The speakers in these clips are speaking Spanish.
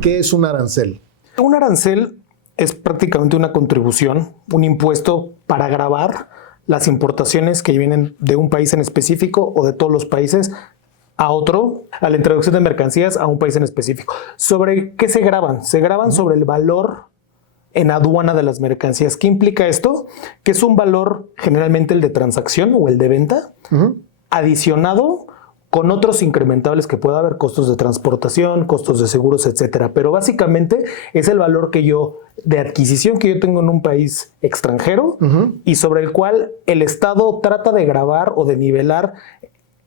¿qué es un arancel? Un arancel es prácticamente una contribución, un impuesto para gravar las importaciones que vienen de un país en específico o de todos los países a otro, a la introducción de mercancías a un país en específico. ¿Sobre qué se graban? Se graban sobre el valor en aduana de las mercancías. ¿Qué implica esto? Que es un valor generalmente el de transacción o el de venta, adicionado con otros incrementables que pueda haber, costos de transportación, costos de seguros, etcétera. Pero básicamente es el valor de adquisición que yo tengo en un país extranjero y sobre el cual el Estado trata de gravar o de nivelar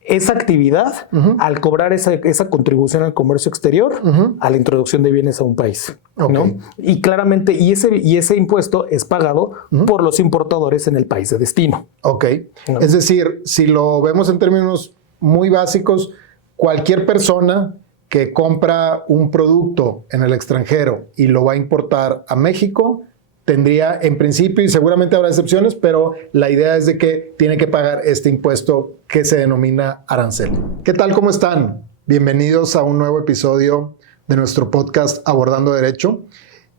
esa actividad al cobrar esa contribución al comercio exterior, a la introducción de bienes a un país. ¿No? Y claramente, y ese impuesto es pagado por los importadores en el país de destino. Ok. ¿No? Es decir, si lo vemos en términos muy básicos, cualquier persona que compra un producto en el extranjero y lo va a importar a México tendría, en principio, y seguramente habrá excepciones, pero la idea es de que tiene que pagar este impuesto que se denomina arancel. ¿Qué tal? ¿Cómo están? Bienvenidos a un nuevo episodio de nuestro podcast Abordando Derecho.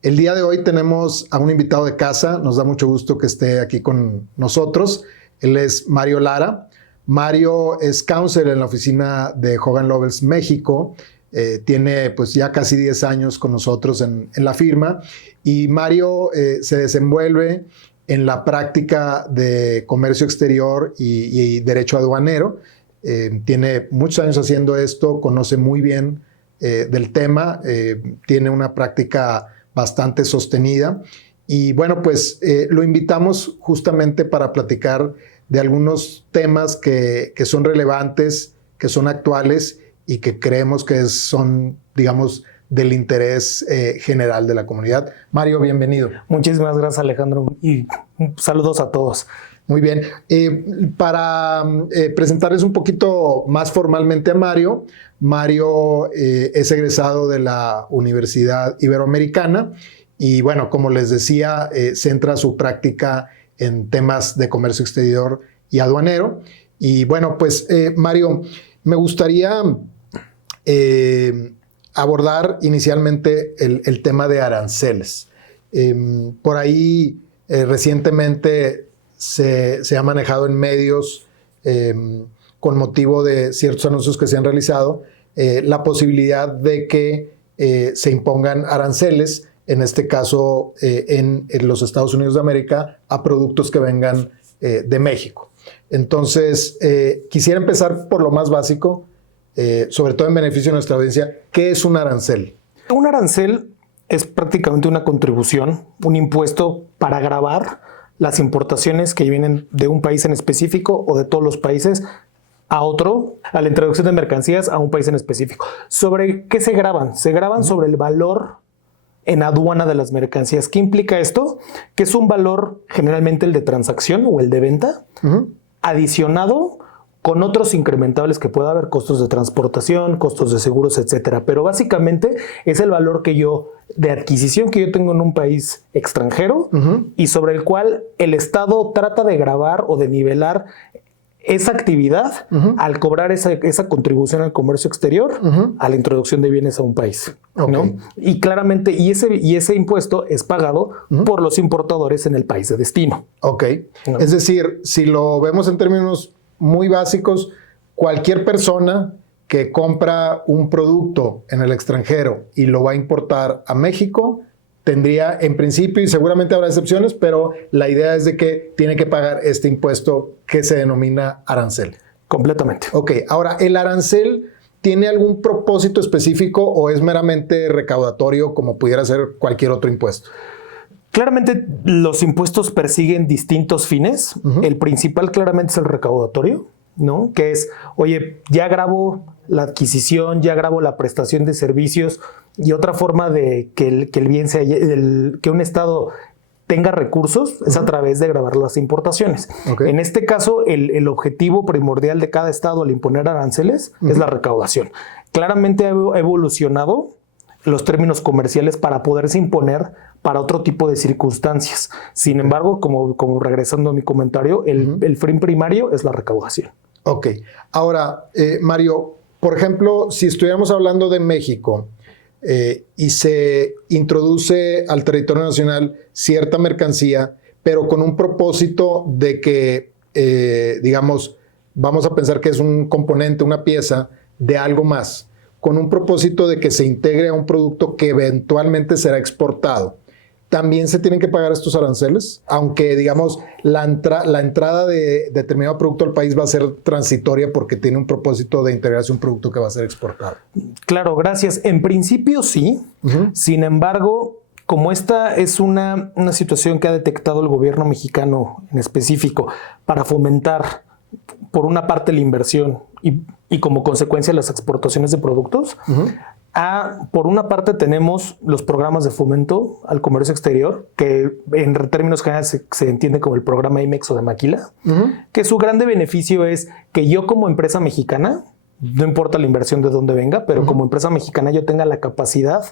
El día de hoy tenemos a un invitado de casa. Nos da mucho gusto que esté aquí con nosotros. Él es Mario Lara. Mario es counsel en la oficina de Hogan Lovells México. Tiene pues ya casi 10 años con nosotros en la firma, y Mario se desenvuelve en la práctica de comercio exterior y derecho aduanero. Tiene muchos años haciendo esto, conoce muy bien del tema, tiene una práctica bastante sostenida, y bueno, pues lo invitamos justamente para platicar de algunos temas que son relevantes, que son actuales y que creemos que son, digamos, del interés general de la comunidad. Mario, bienvenido. Muchísimas gracias, Alejandro, y saludos a todos. Muy bien. Para presentarles un poquito más formalmente a Mario, Mario es egresado de la Universidad Iberoamericana y, bueno, como les decía, centra su práctica en temas de comercio exterior y aduanero. Y, bueno, pues, Mario, me gustaría abordar inicialmente el tema de aranceles. Por ahí recientemente se ha manejado en medios con motivo de ciertos anuncios que se han realizado la posibilidad de que se impongan aranceles, en este caso en los Estados Unidos de América, a productos que vengan de México. Entonces, quisiera empezar por lo más básico, sobre todo en beneficio de nuestra audiencia. ¿Qué es un arancel? Un arancel es prácticamente una contribución, un impuesto para gravar las importaciones que vienen de un país en específico o de todos los países a otro, a la introducción de mercancías a un país en específico. ¿Sobre qué se graban? Se graban sobre el valor en aduana de las mercancías. ¿Qué implica esto? Que es un valor generalmente el de transacción o el de venta, adicionado con otros incrementables que pueda haber, costos de transportación, costos de seguros, etcétera. Pero básicamente es el valor de adquisición que yo tengo en un país extranjero y sobre el cual el Estado trata de gravar o de nivelar esa actividad al cobrar esa contribución al comercio exterior, a la introducción de bienes a un país. ¿No? Y claramente, y ese impuesto es pagado por los importadores en el país de destino. Ok. ¿No? Es decir, si lo vemos en términos muy básicos, cualquier persona que compra un producto en el extranjero y lo va a importar a México tendría, en principio, y seguramente habrá excepciones, pero la idea es de que tiene que pagar este impuesto que se denomina arancel. Completamente. Ok, ahora, ¿el arancel tiene algún propósito específico o es meramente recaudatorio como pudiera ser cualquier otro impuesto? Claramente los impuestos persiguen distintos fines. El principal claramente es el recaudatorio, ¿no? Que es, oye, ya grabo la adquisición, ya grabo la prestación de servicios, y otra forma de que el bien sea, que un Estado tenga recursos es a través de gravar las importaciones. En este caso, el objetivo primordial de cada Estado al imponer aranceles es la recaudación. Claramente ha evolucionado los términos comerciales para poderse imponer para otro tipo de circunstancias. Sin embargo, como regresando a mi comentario, el fin primario es la recaudación. Ok. Ahora, Mario, por ejemplo, si estuviéramos hablando de México, y se introduce al territorio nacional cierta mercancía, pero con un propósito de que, digamos, vamos a pensar que es un componente, una pieza de algo más, con un propósito de que se integre a un producto que eventualmente será exportado. ¿También se tienen que pagar estos aranceles? Aunque, digamos, la entrada de determinado producto al país va a ser transitoria porque tiene un propósito de integrarse a un producto que va a ser exportado. Claro, gracias. En principio sí. Sin embargo, como esta es una situación que ha detectado el gobierno mexicano en específico para fomentar, por una parte, la inversión y como consecuencia las exportaciones de productos, por una parte tenemos los programas de fomento al comercio exterior, que en términos generales se entiende como el programa IMEX o de Maquila, que su grande beneficio es que yo como empresa mexicana, no importa la inversión de dónde venga, pero como empresa mexicana yo tenga la capacidad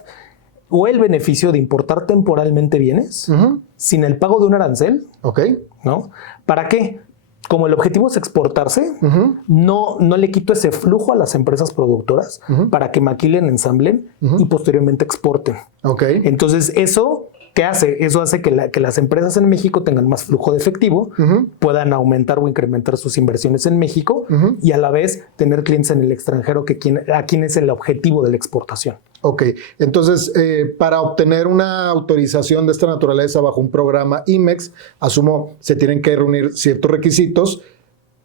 o el beneficio de importar temporalmente bienes sin el pago de un arancel. ¿No? ¿Para qué? Como el objetivo es exportarse, no le quito ese flujo a las empresas productoras para que maquilen, ensamblen y posteriormente exporten. Entonces, ¿eso qué hace? Eso hace que las empresas en México tengan más flujo de efectivo, puedan aumentar o incrementar sus inversiones en México y a la vez tener clientes en el extranjero a quien es el objetivo de la exportación. Entonces, para obtener una autorización de esta naturaleza bajo un programa IMEX, asumo, se tienen que reunir ciertos requisitos,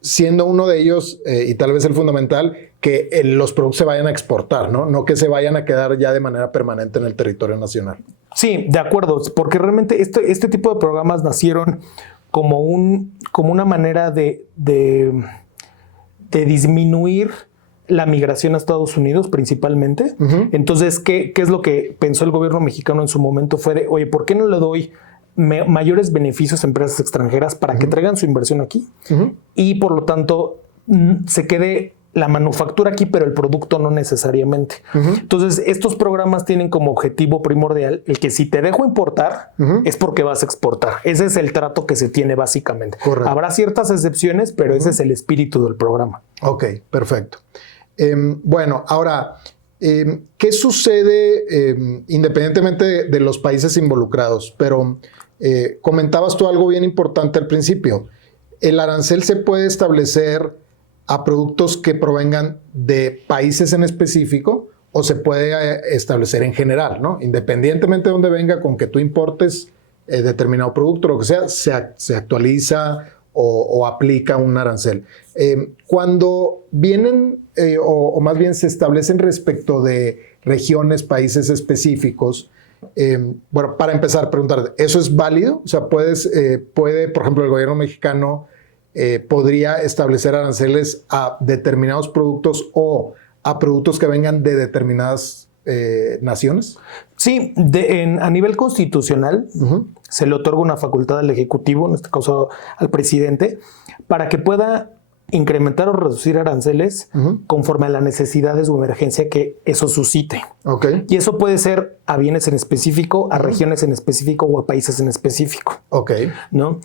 siendo uno de ellos, y tal vez el fundamental, que los productos se vayan a exportar, ¿no? No que se vayan a quedar ya de manera permanente en el territorio nacional. Sí, de acuerdo, porque realmente este tipo de programas nacieron como una manera de disminuir la migración a Estados Unidos principalmente. Entonces, ¿qué es lo que pensó el gobierno mexicano en su momento? Fue de, oye, ¿por qué no le doy mayores beneficios a empresas extranjeras para que traigan su inversión aquí? Y por lo tanto, se quede la manufactura aquí, pero el producto no necesariamente. Entonces, estos programas tienen como objetivo primordial el que si te dejo importar, es porque vas a exportar. Ese es el trato que se tiene básicamente. Habrá ciertas excepciones, pero ese es el espíritu del programa. Perfecto. Bueno, ahora, ¿qué sucede independientemente de los países involucrados? Pero comentabas tú algo bien importante al principio. El arancel se puede establecer a productos que provengan de países en específico o se puede establecer en general, ¿no? Independientemente de dónde venga, con que tú importes determinado producto, lo que sea, se actualiza o aplica un arancel. Cuando vienen, o más bien se establecen respecto de regiones, países específicos, bueno, para empezar, preguntar, ¿eso es válido? O sea, puede, por ejemplo, el gobierno mexicano podría establecer aranceles a determinados productos o a productos que vengan de determinadas naciones. Sí, a nivel constitucional se le otorga una facultad al Ejecutivo, en este caso al presidente, para que pueda incrementar o reducir aranceles conforme a las necesidades o emergencia que eso suscite. Y eso puede ser a bienes en específico, a regiones en específico o a países en específico. ¿No?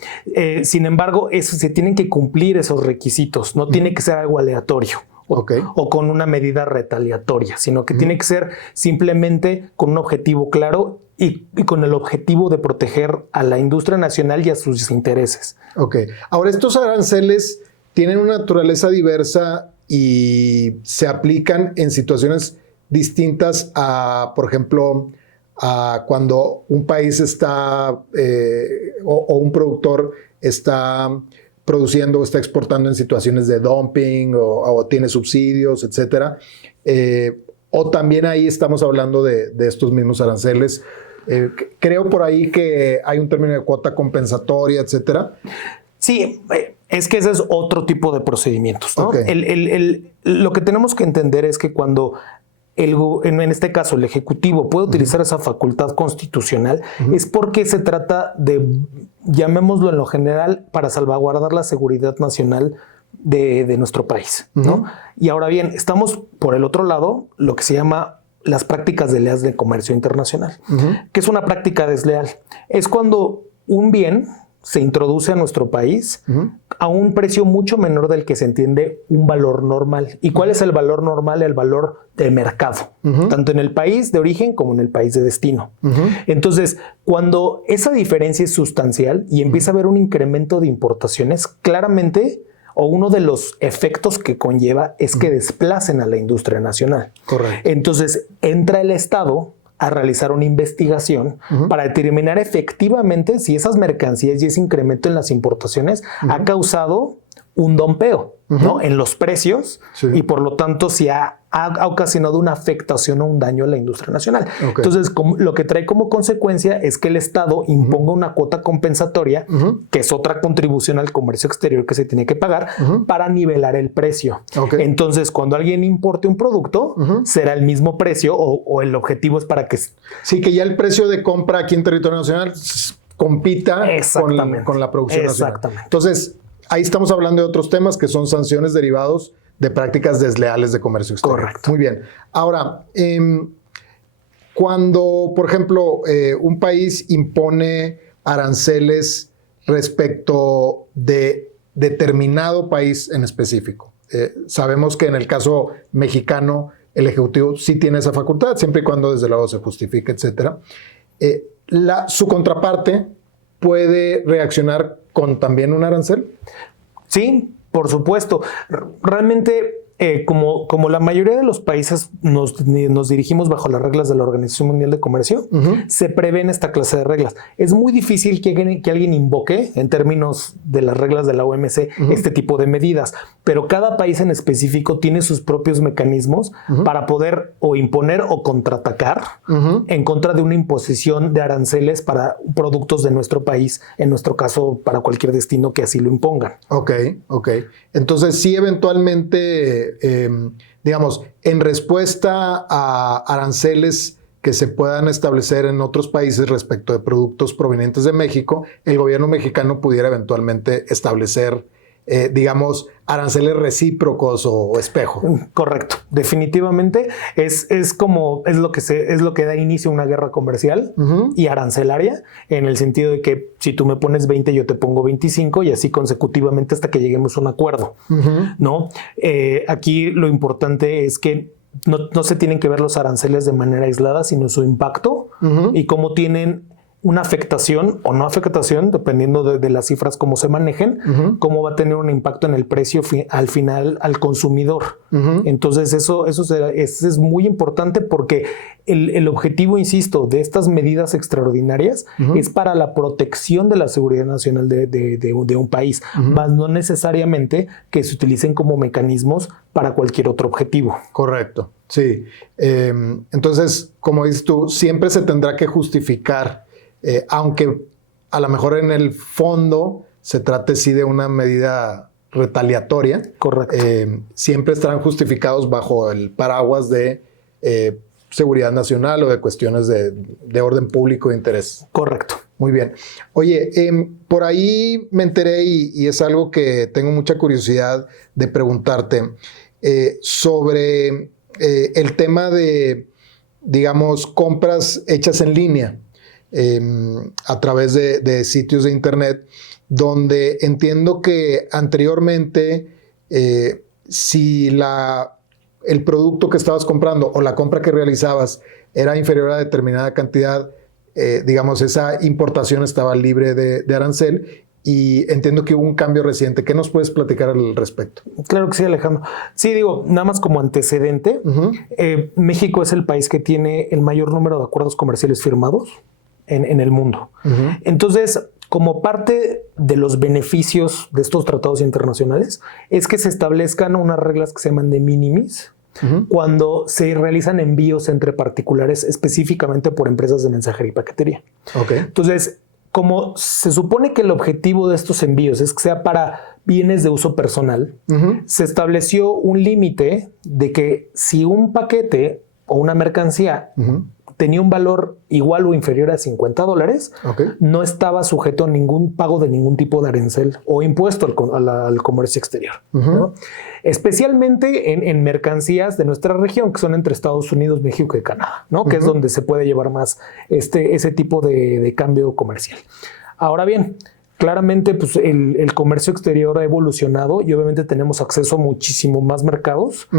Sin embargo, se tienen que cumplir esos requisitos, no tiene que ser algo aleatorio. O con una medida retaliatoria, sino que tiene que ser simplemente con un objetivo claro y con el objetivo de proteger a la industria nacional y a sus intereses. Ahora, estos aranceles tienen una naturaleza diversa y se aplican en situaciones distintas a, por ejemplo, a cuando un país está o un productor está produciendo o está exportando en situaciones de dumping o tiene subsidios, etcétera. O también ahí estamos hablando de estos mismos aranceles. Creo por ahí que hay un término de cuota compensatoria, etcétera. Sí, es que ese es otro tipo de procedimientos, ¿no? Lo que tenemos que entender es que cuando en este caso el Ejecutivo puede utilizar esa facultad constitucional, es porque se trata de, llamémoslo en lo general, para salvaguardar la seguridad nacional de nuestro país, ¿no? Y ahora bien, estamos por el otro lado, lo que se llama las prácticas desleales de comercio internacional. ¿Qué es una práctica desleal? Es cuando un bien se introduce a nuestro país a un precio mucho menor del que se entiende un valor normal. ¿Y cuál es el valor normal? El valor de mercado, tanto en el país de origen como en el país de destino. Entonces, cuando esa diferencia es sustancial y empieza a haber un incremento de importaciones, claramente, o uno de los efectos que conlleva es que desplacen a la industria nacional. Correcto. Entonces, entra el Estado a realizar una investigación para determinar efectivamente si esas mercancías y ese incremento en las importaciones ha causado un dompeo, ¿no? En los precios y por lo tanto si ha ocasionado una afectación o un daño a la industria nacional. Entonces, lo que trae como consecuencia es que el Estado imponga una cuota compensatoria, que es otra contribución al comercio exterior que se tiene que pagar para nivelar el precio. Entonces, cuando alguien importe un producto, será el mismo precio o el objetivo es para que... Sí, que ya el precio de compra aquí en territorio nacional compita con la producción nacional. Entonces, ahí estamos hablando de otros temas que son sanciones derivados de prácticas desleales de comercio exterior. Correcto. Muy bien. Ahora, cuando, por ejemplo, un país impone aranceles respecto de determinado país en específico, sabemos que en el caso mexicano el Ejecutivo sí tiene esa facultad, siempre y cuando desde luego se justifique, etcétera. Su contraparte puede reaccionar con también un arancel. Sí, por supuesto. Realmente, como la mayoría de los países nos dirigimos bajo las reglas de la Organización Mundial de Comercio, se prevén esta clase de reglas. Es muy difícil que alguien invoque, en términos de las reglas de la OMC, este tipo de medidas, pero cada país en específico tiene sus propios mecanismos para poder o imponer o contraatacar en contra de una imposición de aranceles para productos de nuestro país, en nuestro caso, para cualquier destino que así lo impongan. Ok. Entonces, sí, eventualmente, digamos, en respuesta a aranceles que se puedan establecer en otros países respecto de productos provenientes de México, el gobierno mexicano pudiera eventualmente establecer, digamos, aranceles recíprocos o espejo. Correcto. Definitivamente es lo que da inicio a una guerra comercial y arancelaria, en el sentido de que si tú me pones 20, yo te pongo 25 y así consecutivamente hasta que lleguemos a un acuerdo, ¿no? Aquí lo importante es que no se tienen que ver los aranceles de manera aislada, sino su impacto y cómo tienen una afectación o no afectación, dependiendo de las cifras como se manejen, cómo va a tener un impacto en el precio al final al consumidor. Entonces eso es muy importante porque el objetivo, insisto, de estas medidas extraordinarias es para la protección de la seguridad nacional de un país, más no necesariamente que se utilicen como mecanismos para cualquier otro objetivo. Correcto, sí. Entonces, como dices tú, siempre se tendrá que justificar, aunque a lo mejor en el fondo se trate sí de una medida retaliatoria. Correcto. Siempre estarán justificados bajo el paraguas de seguridad nacional o de cuestiones de orden público de interés. Correcto. Muy bien. Oye, por ahí me enteré y es algo que tengo mucha curiosidad de preguntarte sobre el tema de, digamos, compras hechas en línea a través de sitios de internet, donde entiendo que anteriormente si el producto que estabas comprando o la compra que realizabas era inferior a determinada cantidad, digamos, esa importación estaba libre de arancel, y entiendo que hubo un cambio reciente. ¿Qué nos puedes platicar al respecto? Claro que sí, Alejandro. Sí, digo, nada más como antecedente, México es el país que tiene el mayor número de acuerdos comerciales firmados en el mundo. Entonces, como parte de los beneficios de estos tratados internacionales, es que se establezcan unas reglas que se llaman de minimis, cuando se realizan envíos entre particulares, específicamente por empresas de mensajería y paquetería. Entonces, como se supone que el objetivo de estos envíos es que sea para bienes de uso personal, se estableció un límite de que si un paquete o una mercancía tenía un valor igual o inferior a $50, no estaba sujeto a ningún pago de ningún tipo de arancel o impuesto al comercio exterior, ¿no? Especialmente en mercancías de nuestra región, que son entre Estados Unidos, México y Canadá, ¿no? Que es donde se puede llevar más ese tipo de cambio comercial. Ahora bien, Claramente, pues el comercio exterior ha evolucionado y obviamente tenemos acceso a muchísimo más mercados.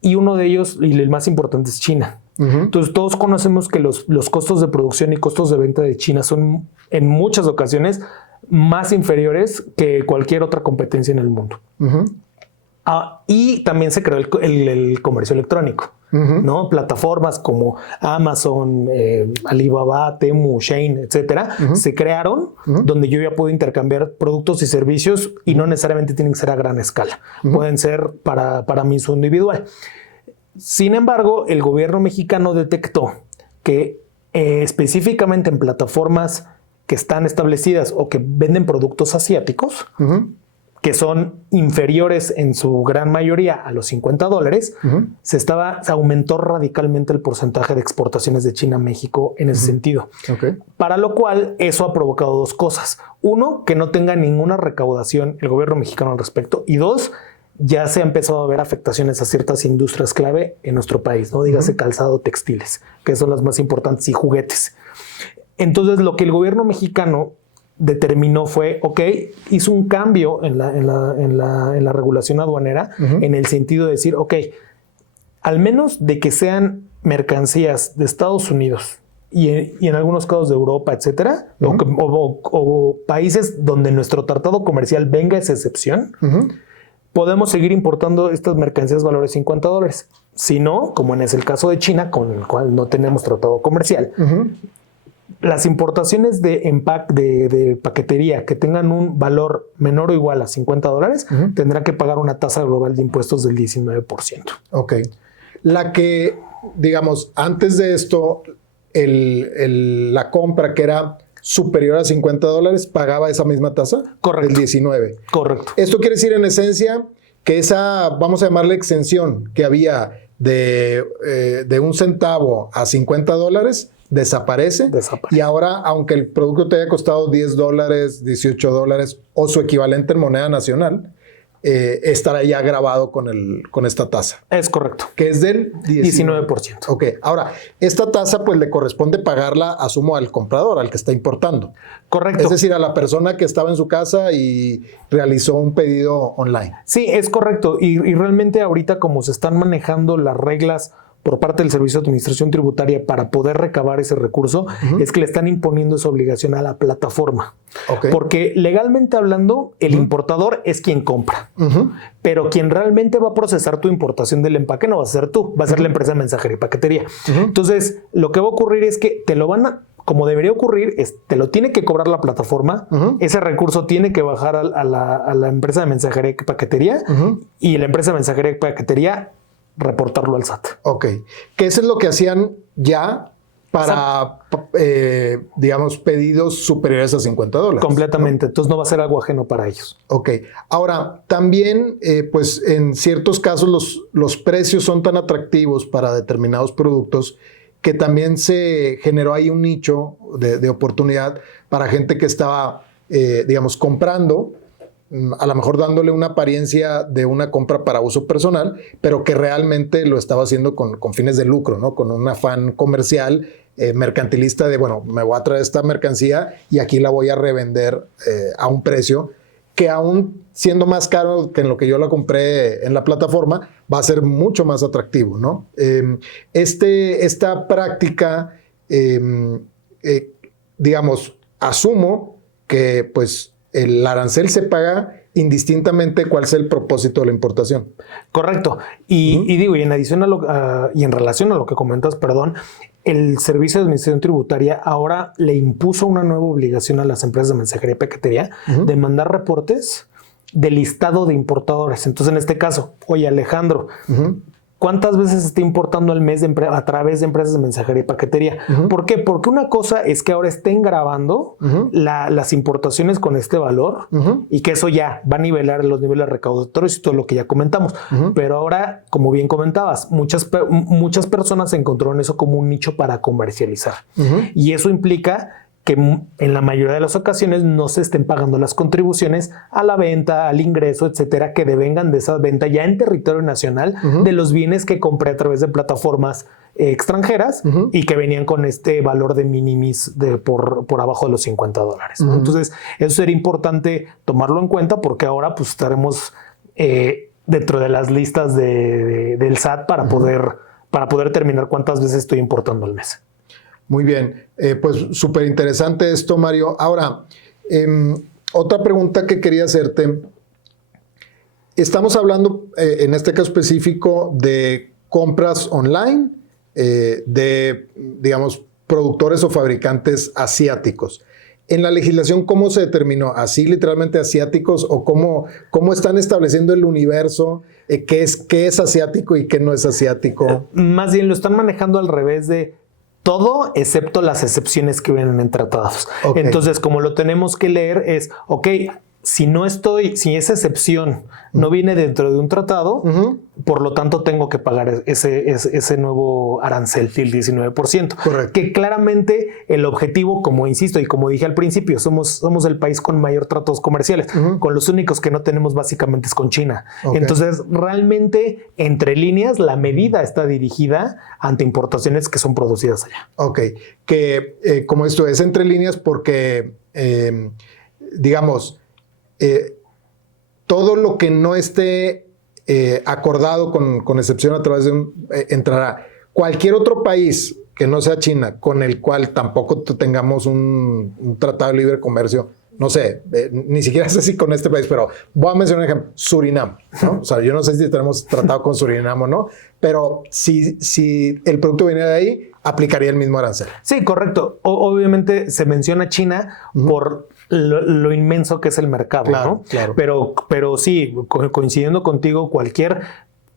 Y uno de ellos, y el más importante, es China. Entonces, todos conocemos que los costos de producción y costos de venta de China son en muchas ocasiones más inferiores que cualquier otra competencia en el mundo. Y también se creó el comercio electrónico, ¿no? Plataformas como Amazon, Alibaba, Temu, Shein, etcétera, se crearon donde yo ya puedo intercambiar productos y servicios y no necesariamente tienen que ser a gran escala. Pueden ser para mi uso individual. Sin embargo, el gobierno mexicano detectó que específicamente en plataformas que están establecidas o que venden productos asiáticos, que son inferiores en su gran mayoría a los $50, se aumentó radicalmente el porcentaje de exportaciones de China a México en ese sentido. Para lo cual eso ha provocado dos cosas. Uno, que no tenga ninguna recaudación el gobierno mexicano al respecto. Y dos, ya se ha empezado a ver afectaciones a ciertas industrias clave en nuestro país, ¿no? Dígase calzado, textiles, que son las más importantes, y juguetes. Entonces, lo que el gobierno mexicano determinó fue, hizo un cambio en la regulación aduanera, en el sentido de decir, al menos de que sean mercancías de Estados Unidos y en algunos casos de Europa, etcétera, o países donde nuestro tratado comercial venga esa excepción, podemos seguir importando estas mercancías valores $50. Si no, como es el caso de China, con el cual no tenemos tratado comercial, las importaciones de paquetería que tengan un valor menor o igual a $50 tendrán que pagar una tasa global de impuestos del 19%. La que, digamos, antes de esto, la compra que era superior a $50 pagaba esa misma tasa. Correcto. El 19. Correcto. Esto quiere decir, en esencia, que esa, vamos a llamarle exención, que había de $1 centavo a $50, desaparece. Y ahora, aunque el producto te haya costado $10, $18 o su equivalente en moneda nacional, estará ya grabado con esta tasa. Es correcto. Que es del 19%. Ahora, esta tasa pues le corresponde pagarla, asumo, al comprador, al que está importando. Correcto. Es decir, a la persona que estaba en su casa y realizó un pedido online. Sí, es correcto. Y realmente ahorita, como se están manejando las reglas por parte del Servicio de Administración Tributaria para poder recabar ese recurso, es que le están imponiendo esa obligación a la plataforma. Porque legalmente hablando, el importador es quien compra. Pero quien realmente va a procesar tu importación del empaque no va a ser tú, va a ser la empresa de mensajería y paquetería. Entonces, lo que va a ocurrir es que te lo van a... Como debería ocurrir, te lo tiene que cobrar la plataforma, ese recurso tiene que bajar a la empresa de mensajería y paquetería, y la empresa de mensajería y paquetería reportarlo al SAT. Que eso es lo que hacían ya para, digamos, pedidos superiores a $50. Completamente. ¿No? Entonces no va a ser algo ajeno para ellos. Ahora, también, pues en ciertos casos los precios son tan atractivos para determinados productos que también se generó ahí un nicho de oportunidad para gente que estaba, digamos, comprando, a lo mejor dándole una apariencia de una compra para uso personal, pero que realmente lo estaba haciendo con fines de lucro, ¿no? Con un afán comercial, mercantilista de, bueno, me voy a traer esta mercancía y aquí la voy a revender a un precio que, aún siendo más caro que en lo que yo la compré en la plataforma, va a ser mucho más atractivo, ¿no? Esta práctica, digamos, asumo que pues el arancel se paga indistintamente cuál sea el propósito de la importación. Correcto. Y digo, y en adición y en relación a lo que comentas, perdón, el Servicio de Administración Tributaria ahora le impuso una nueva obligación a las empresas de mensajería y paquetería de mandar reportes de listado de importadores. Entonces, en este caso, oye, Alejandro, ¿cuántas veces está importando al mes a través de empresas de mensajería y paquetería? ¿Por qué? Porque una cosa es que ahora estén grabando las importaciones con este valor y que eso ya va a nivelar los niveles recaudatorios y todo lo que ya comentamos. Pero ahora, como bien comentabas, muchas personas encontraron eso como un nicho para comercializar. Y eso implica que en la mayoría de las ocasiones no se estén pagando las contribuciones a la venta, al ingreso, etcétera, que devengan de esa venta ya en territorio nacional de los bienes que compré a través de plataformas extranjeras y que venían con este valor de minimis por abajo de los $50, ¿no? Entonces, eso sería importante tomarlo en cuenta porque ahora pues estaremos dentro de las listas del SAT para poder terminar cuántas veces estoy importando al mes. Muy bien, pues súper interesante esto, Mario. Ahora, otra pregunta que quería hacerte. Estamos hablando, en este caso específico, de compras online de, digamos, productores o fabricantes asiáticos. En la legislación, ¿cómo se determinó? ¿Así literalmente asiáticos? ¿O cómo están estableciendo el universo? ¿Qué es asiático y qué no es asiático? Más bien lo están manejando al revés de todo, excepto las excepciones que vienen en tratados. Okay. Entonces, como lo tenemos que leer es, ok, si esa excepción no viene dentro de un tratado, por lo tanto tengo que pagar ese nuevo arancel del 19%. Correcto. Que claramente el objetivo, como insisto y como dije al principio, somos el país con mayor tratados comerciales, con los únicos que no tenemos básicamente es con China. Okay. Entonces, realmente, entre líneas, la medida está dirigida ante importaciones que son producidas allá. Ok, que como esto es entre líneas porque, digamos, todo lo que no esté acordado con excepción a través de entrará. Cualquier otro país que no sea China, con el cual tampoco tengamos un tratado de libre comercio, no sé, ni siquiera sé si con este país, pero voy a mencionar un ejemplo, Surinam, ¿no? O sea, yo no sé si tenemos tratado con Surinam o no, pero si el producto viene de ahí, aplicaría el mismo arancel. Sí, correcto. Obviamente se menciona China por lo inmenso que es el mercado, claro, ¿no? Claro. Pero sí, coincidiendo contigo, cualquier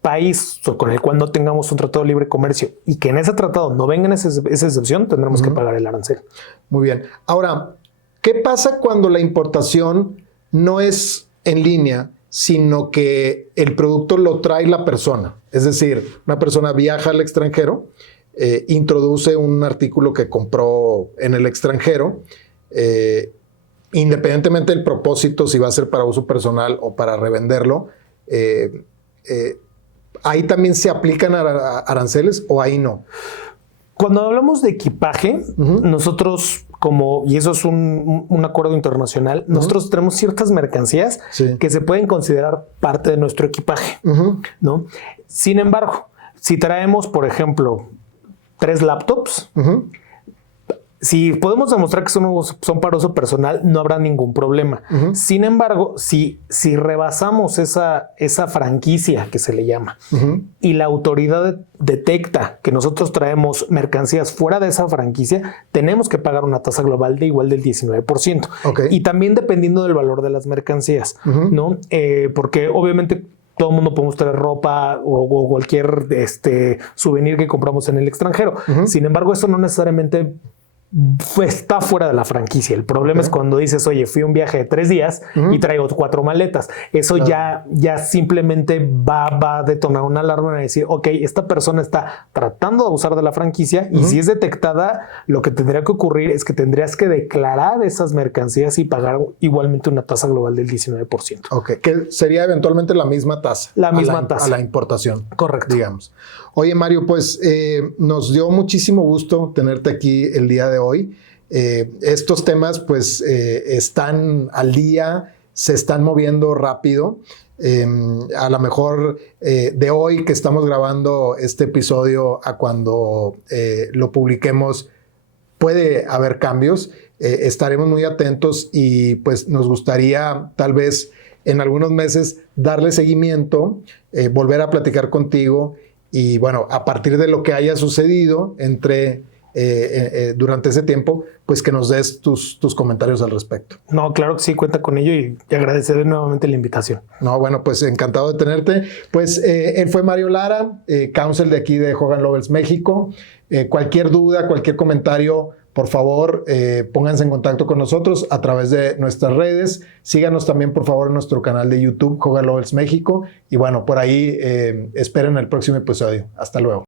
país con el cual no tengamos un tratado de libre comercio y que en ese tratado no venga esa excepción, tendremos que pagar el arancel. Muy bien. Ahora, ¿qué pasa cuando la importación no es en línea, sino que el producto lo trae la persona? Es decir, una persona viaja al extranjero, introduce un artículo que compró en el extranjero, independientemente del propósito, si va a ser para uso personal o para revenderlo, ¿ahí también se aplican aranceles o ahí no? Cuando hablamos de equipaje, nosotros y eso es un acuerdo internacional, nosotros tenemos ciertas mercancías que se pueden considerar parte de nuestro equipaje, ¿no? Sin embargo, si traemos, por ejemplo, 3 laptops, si podemos demostrar que son para uso personal, no habrá ningún problema. Sin embargo, si rebasamos esa franquicia que se le llama y la autoridad detecta que nosotros traemos mercancías fuera de esa franquicia, tenemos que pagar una tasa global de igual del 19%. Okay. Y también dependiendo del valor de las mercancías, ¿no? Porque obviamente todo el mundo podemos traer ropa o cualquier souvenir que compramos en el extranjero. Sin embargo, eso no necesariamente está fuera de la franquicia. El problema es cuando dices, oye, fui a un viaje de 3 días y traigo 4 maletas. Eso ya simplemente va a detonar una alarma y decir, ok, esta persona está tratando de abusar de la franquicia y si es detectada, lo que tendría que ocurrir es que tendrías que declarar esas mercancías y pagar igualmente una tasa global del 19%. Ok, que sería eventualmente la misma tasa. La misma tasa. A la importación. Correcto. Digamos. Oye, Mario, pues nos dio muchísimo gusto tenerte aquí el día de hoy. Estos temas pues están al día, se están moviendo rápido. A lo mejor de hoy que estamos grabando este episodio a cuando lo publiquemos puede haber cambios. Estaremos muy atentos y pues nos gustaría tal vez en algunos meses darle seguimiento, volver a platicar contigo y bueno, a partir de lo que haya sucedido durante ese tiempo, pues que nos des tus comentarios al respecto. No, claro que sí, cuenta con ello y agradeceré nuevamente la invitación. No, bueno, pues encantado de tenerte. Pues él fue Mario Lara, counsel de aquí de Hogan Lovells México. Cualquier duda, cualquier comentario, por favor, pónganse en contacto con nosotros a través de nuestras redes. Síganos también, por favor, en nuestro canal de YouTube, Hogan Lovells México. Y bueno, por ahí esperen el próximo episodio. Hasta luego.